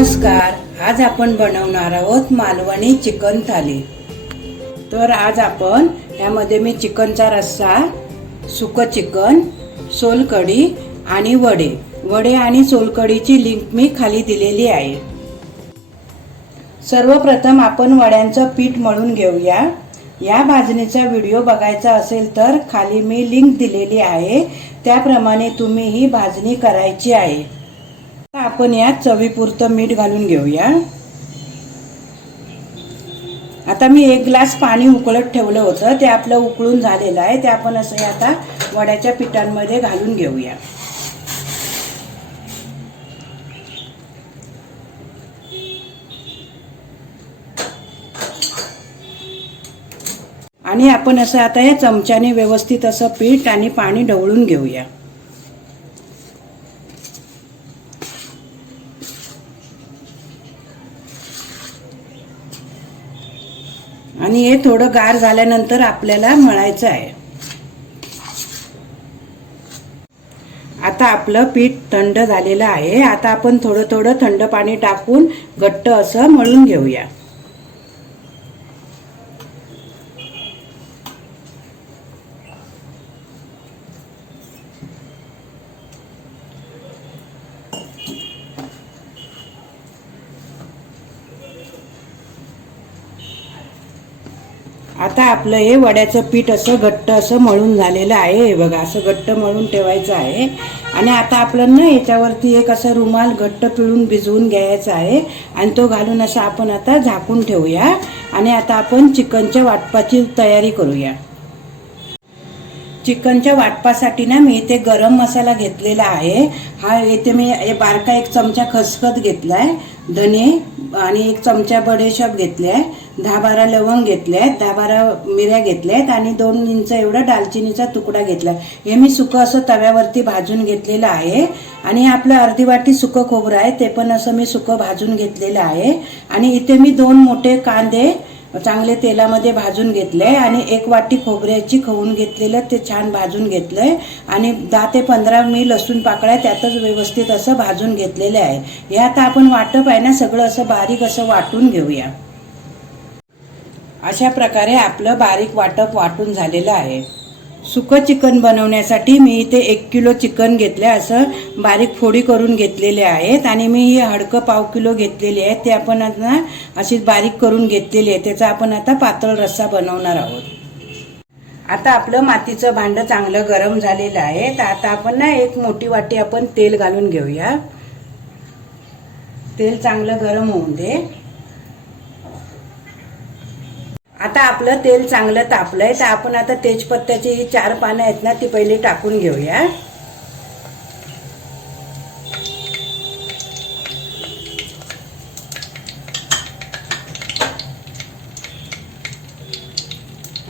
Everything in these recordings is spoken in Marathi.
नमस्कार, आज आपण बनवणार आहोत मालवणी चिकन थाली। तर आज आपण यामध्ये मी चिकनचा रस्सा, सुकं चिकन, सोलकढी आणि वडे आणि सोलकढीची लिंक मी खाली दिलेली आहे। सर्वप्रथम आपण वड्यांचं पीठ मळून घेऊया। या भाजणीचा व्हिडिओ बघायचा असेल तर खाली मी लिंक दिलेली आहे, त्याप्रमाणे तुम्ही ही भाजणी करायची आहे। आपण यात चवीपुरतं मीठ घालून घेऊया। आता मी 1 ग्लास पाणी उकळत ठेवलं होतं, ते आपलं उकळून झालेलं आहे। ते आपण असं आता वड्याच्या पिठांमध्ये घालून घेऊया। आणि आपण असं आता या चमच्याने व्यवस्थित असं पीठ आणि पाणी ढवळून घेऊया। आणि हे थोडं गार झाल्यानंतर आपल्याला मळायचं आहे। आता आपलं पीठ थंड झालेलं आहे। आता आपण थोडं थोडं थंड पाणी टाकून घट्ट असं मळून घेऊया। आता आपलं हे वड्याचं पीठ असं घट्ट असं मळून झालेलं आहे। हे बघा, असं घट्ट मळून ठेवायचं आहे। आणि आता आपल्याला याच्यावरती एक असं रुमाल घट्ट पिळून भिजवून घ्यायचा आहे आणि तो घालून असं आपण आता झाकून ठेवूया। आणि आता आपण चिकनच्या वाटपाची तयारी करूया। चिकनच्या वाटपासाठी ना मी इथे गरम मसाला घेतलेला आहे। हा इथे मी बारका 1 चमचा खसखस घेतलाय, धने आणि 1 चमचा बडेशॉप घेतले, 10-12 लवंग घेतले, 10-12 मिऱ्या घेतल्यात आणि 2 इंच एवढा दालचिनीचा तुकडा घेतला। हे मी सुकं असं तव्यावरती भाजून घेतलेलं आहे। आणि आपलं अर्धी वाटी सुकं खोबरं आहे, ते पण असं मी सुकं भाजून घेतलेलं आहे। आणि इथे मी 2 मोठे कांदे चांगले तेलामध्ये भाजून घेतले आणि 1 वाटी खोबऱ्याची खवून घेतलेलं ते छान भाजून घेतलंय। आणि 10 ते 15 मी लसूण पाकळ्या त्यातच व्यवस्थित असं भाजून घेतलेले आहे। हे आता आपण वाटप आहे ना सगळं असं बारीक असं वाटून घेऊया। अशा प्रकारे आपलं बारीक वाटप वाटून झालेलं आहे। सुकं चिकन बनवण्यासाठी मी इथे 1 किलो चिकन घेतले, असं बारीक फोडी करून घेतलेले आहेत। आणि मी हे हडकं पाव किलो घेतलेले आहे, ते आपण आता अशी बारीक करून घेतलेली आहे। त्याचा आपण आता पातळ रस्सा बनवणार आहोत। आता आपलं मातीचं भांडं चांगलं गरम झालेलं आहे। तर आता आपण ना 1 मोठी वाटी आपण तेल घालून घेऊया। तेल चांगलं गरम होऊन दे। आता आपलं तेल चांगलं तापलंय, तर आपण आता तेजपत्त्याची ही 4 पानं आहेत ना, ती पहिले टाकून घेऊया।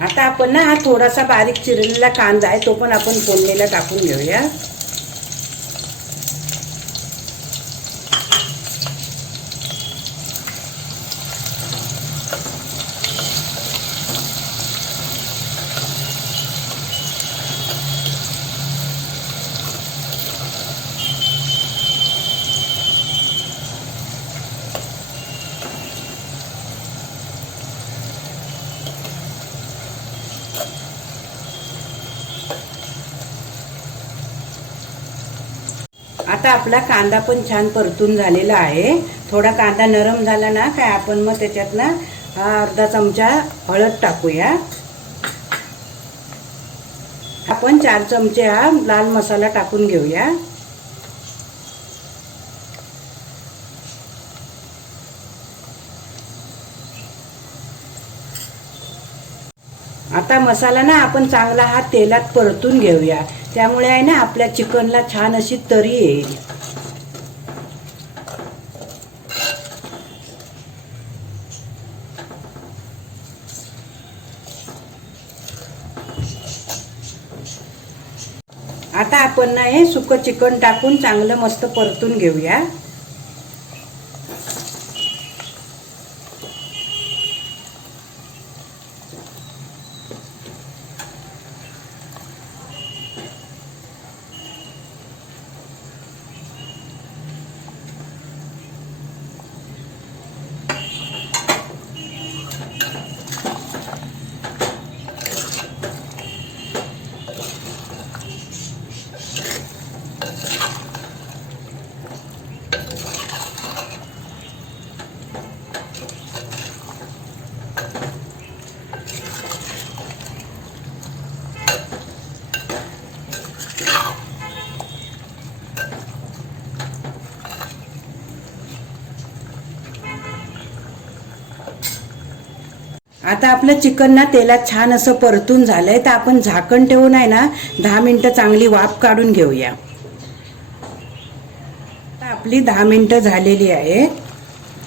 आता आपण ना हा थोडासा बारीक चिरलेला कांदा आहे, तो पण आपण फोडणीला टाकून घेऊया। आता आपला कांदा पण छान परतून झालेला आहे। थोडा कांदा नरम झाला ना काय आपण मग त्याच्यात ना अर्धा चमचा हळद टाकूया। आपण 4 चमचे हा लाल मसाला टाकून घेऊया। आता मसाला ना आपण चांगला हा तेलात परतून घेऊया, त्यामुळे आहे ना आपल्या चिकनला छान अशी तरी येईल। आता आपण ना हे सुकं चिकन टाकून चांगलं मस्त परतून घेऊया। आता आपलं चिकन ना तेलात छान असं परतून झालंय, तर आपण झाकण ठेवून आहे ना 10 मिनिटं चांगली वाफ काढून घेऊया. आपली 10 मिनिटं झालेली आहे.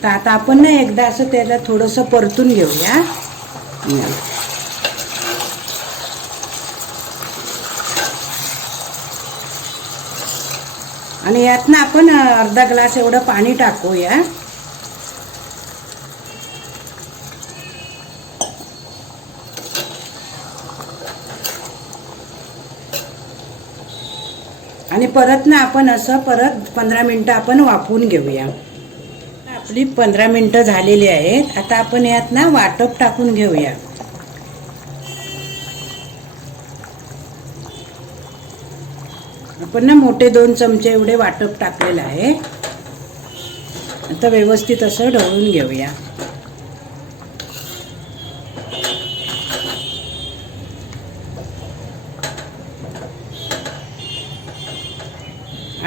तर आता आपण ना एकदा असं त्याला थोडंसं परतून घेऊया. आणि यात ना आपण अर्धा ग्लास एवढं पाणी टाकूया. आणि परत ना आपण असं परत 15 मिनिटं आपण वाफवून घेऊया. आपली 15 मिनिटं झालेली आहेत. आता आपण यात ना वाटप टाकून घेऊया. आपण ना मोठे 2 चमचे एवढे वाटप टाकलेलं आहे. आता व्यवस्थित असं ढवळून घेऊया.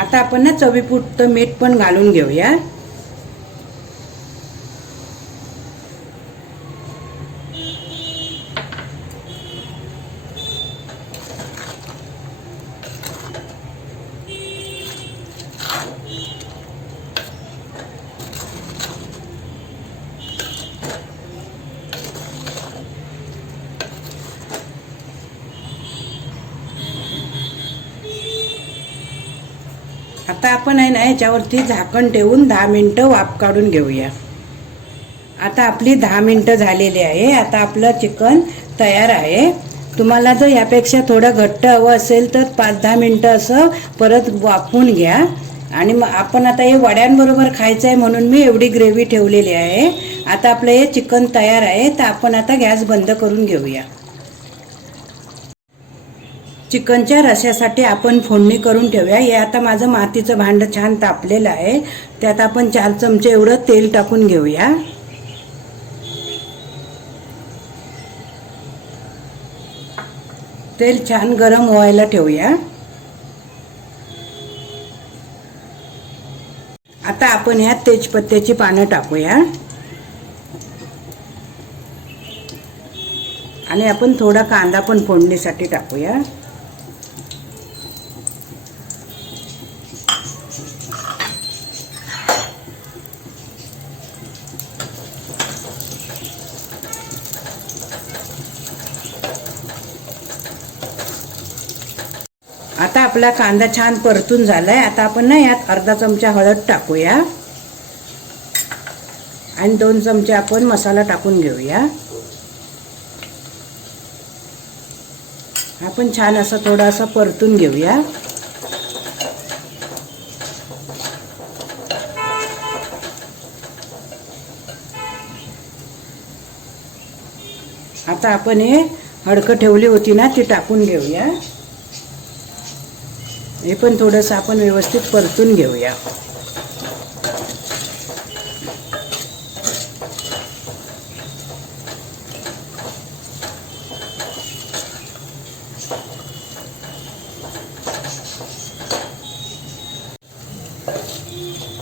आता आपण ना चवीपुरतं मीठ पण घालून घेऊया. आता आपण आहे ना याच्यावरती झाकण ठेवून 10 मिनिटं वाफ काढून घेऊया. आता आपली 10 मिनिटं झालेली आहे. आता आपलं चिकन तयार आहे. तुम्हाला जर यापेक्षा थोडं घट्ट हवं असेल तर 5-10 मिनिटं असं परत वाफवून घ्या. आणि मग आपण आता हे वड्यांबरोबर खायचं आहे म्हणून मी एवढी ग्रेव्ही ठेवलेली आहे. आता आपलं हे चिकन तयार आहे. तर आपण आता गॅस बंद करून घेऊया. चिकनच्या रश्यासाठी आपण फोडणी करून ठेवूया. हे आता माझं मातीचं भांडं छान तापलेलं आहे. त्यात आपण 4 चमचे एवढं तेल टाकून घेऊया. तेल छान गरम व्हायला ठेवूया. आता आपण ह्यात तेजपत्त्याची पानं टाकूया. आणि आपण थोडा कांदा पण फोडणीसाठी टाकूया. आता आपला कांदा छान परतून झालाय. आता आपण ना यात अर्धा चमचा हळद टाकूया. आणि 2 चमचे आपण मसाला टाकून घेऊया. आपण छान असं थोडासा परतून घेऊया. आता आपण हे हडकं ठेवली होती ना ती टाकून घेऊया. हे पण थोडंसं आपण व्यवस्थित परतून घेऊया.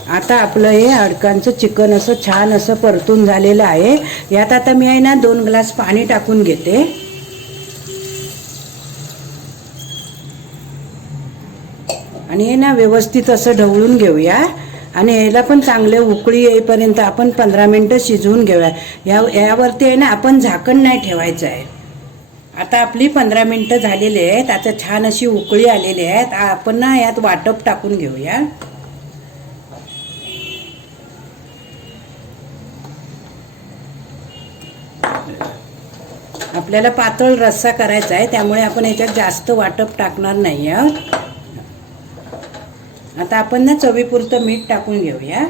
आता आपलं हे हडकांचं चिकन असं छान असं परतून झालेलं आहे. यात आता मी आहे ना 2 ग्लास पाणी टाकून घेते. आणि हे ना व्यवस्थित असं ढवळून घेऊया. आणि याला पण चांगले उकळी येईपर्यंत आपण 15 मिनिटं शिजवून घेऊया. यावरती आहे ना आपण झाकण नाही ठेवायचं आहे. आता आपली 15 मिनिटं झालेली आहेत. आता छान अशी उकळी आलेली आहेत. आपण ना यात वाटप टाकून घेऊया. आपल्याला पातळ रस्सा करायचा आहे त्यामुळे आपण याच्यात जास्त वाटप टाकणार नाही आहोत. आता आपण ना चवीपुरतं मीठ टाकून घेऊया.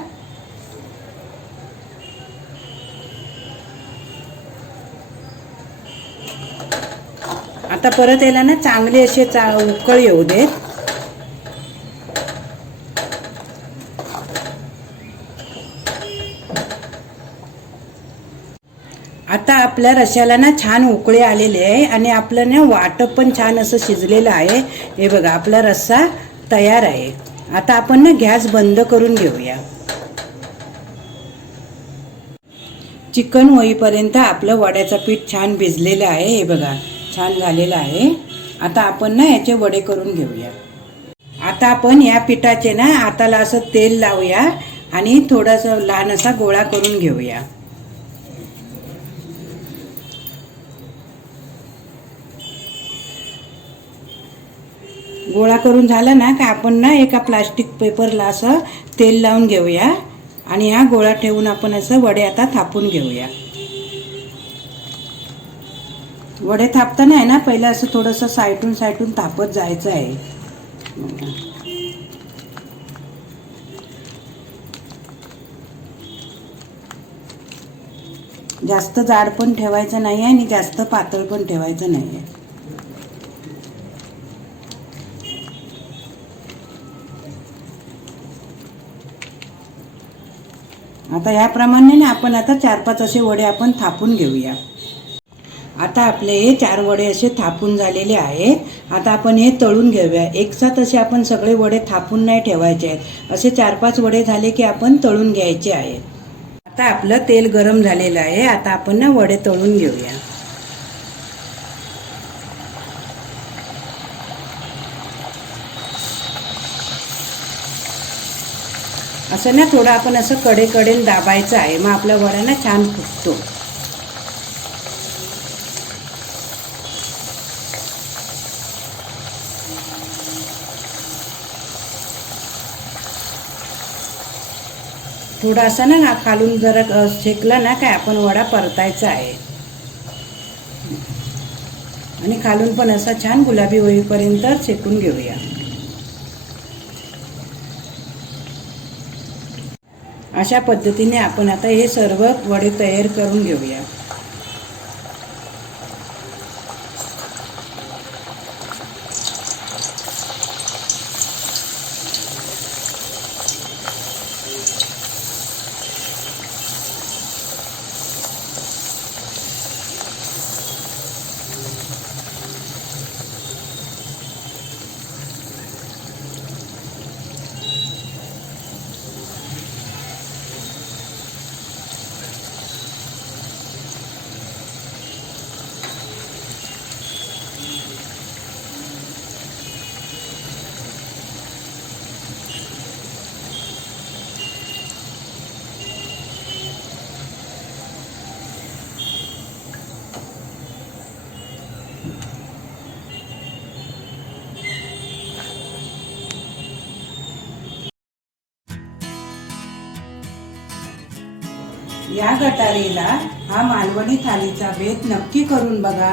आता परत याला ना चांगले असे उकळ येऊ देत. आता आपल्या रश्याला ना छान उकळी आलेली आहे आणि आपलं ना वाटप पण छान असं शिजलेलं आहे. हे बघा आपला रस्सा तयार आहे. आता आपण ना गॅस बंद करून घेऊया. चिकन होईपर्यंत आपलं वड्याचं पीठ छान भिजलेलं आहे. हे बघा छान झालेलं आहे. आता आपण ना याचे वडे करून घेऊया. आता आपण या पिठाचे ना हाताला असं तेल लावूया आणि थोडासा लहान असा गोळा करून घेऊया. गोळा करून झाला ना का आपण ना एका प्लास्टिक पेपरला असं तेल लावून घेऊया आणि हा गोळा ठेवून आपण असं वडे आता थापून घेऊया. वडे थापताना आहे ना पहिलं असं थोडंसं साईटून थापत जायचं आहे. जास्त जाड पण ठेवायचं नाही आहे आणि जास्त पातळ पण ठेवायचं नाही आहे. आता याप्रमाणे ना आपण आता 4-5 असे वडे आपण थापून घेऊया. आता आपले हे 4 वडे असे थापून झालेले आहेत. आता आपण हे तळून घेऊया. एकसाथ असे आपण सगळे वडे थापून नाही ठेवायचे आहेत. असे 4-5 वडे झाले की आपण तळून घ्यायचे आहेत. आता आपलं तेल गरम झालेलं आहे. आता आपण ना वडे तळून घेऊया. असं ना थोडं आपण असं कडेकडेने दाबायचं आहे. मग आपला वडा ना छान फुगतो. थोडा असं ना खालून जरा शेकला ना काय आपण वडा परतायचा आहे आणि खालून पण असा छान गुलाबी होईपर्यंत शेकून घेऊया. अशा पद्धतीने आपण आता हे सर्व वडे तयार करून घेऊया. या गटारीला हा मालवणी थालीचा भेद नक्की करून बघा.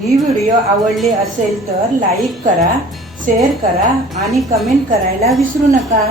ही व्हिडिओ आवडली असेल तर लाईक करा, शेअर करा आणि कमेंट करायला विसरू नका.